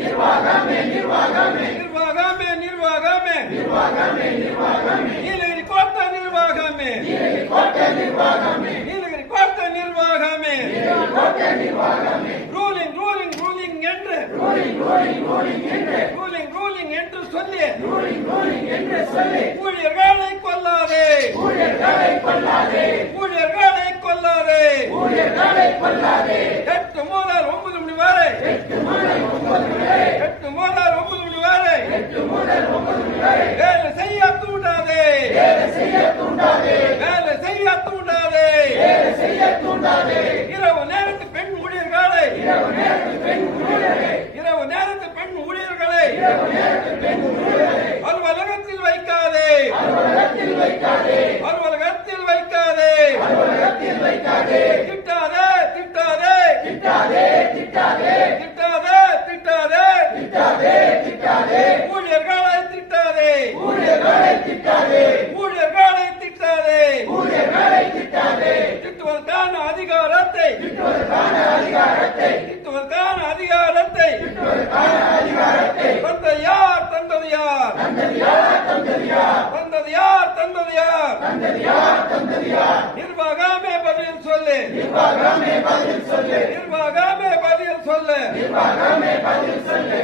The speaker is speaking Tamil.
நிர்வாகமே நிர்வாகமே. நிர்வாகமே நீலகிரி கோட்ட நிர்வாகமே. நீலகிரி கோட்ட நிர்வாகமே. ரூலிங் ரூலிங் ரூலிங் என்று. ரூலிங் ரூலிங் என்று. சொல்லி. ஊழியர்களை கொல்லாதே. ஊழியர்களை கொல்லாதே. எட்டு முதல் ஒன்பது மணி வரை. எட்டு ஒன்பது மணி வரை வேலை செய்ய தூண்டாதே வேலை செய்ய தூண்டாதே இரவு நேரத்து பெண் ஊழியர்களை. இரவு நேரத்து பெண் ஊழியர்களை. அலுவலகத்தில் வைக்காதே. அலுவலகத்தில் வைக்காதே. திட்டாதே திட்டாதே. திட்டாதே திட்டாதே. ஊழியர்களை திட்டாதே. ஊழியர்களை திட்டாதே திட்டுவதற்கான அதிகாரத்தை திட்டுவதற்கான அதிகாரத்தை தந்தது யார் தந்தது யார் தந்தது யார் தந்தது யார் நிர்வாகமே பதில் சொல்லு நிர்வாகமே பதில் சொல்லு. நிர்வாகமே பதில் சொல்லு. நிர்வாகமே பதில் சொல்லு.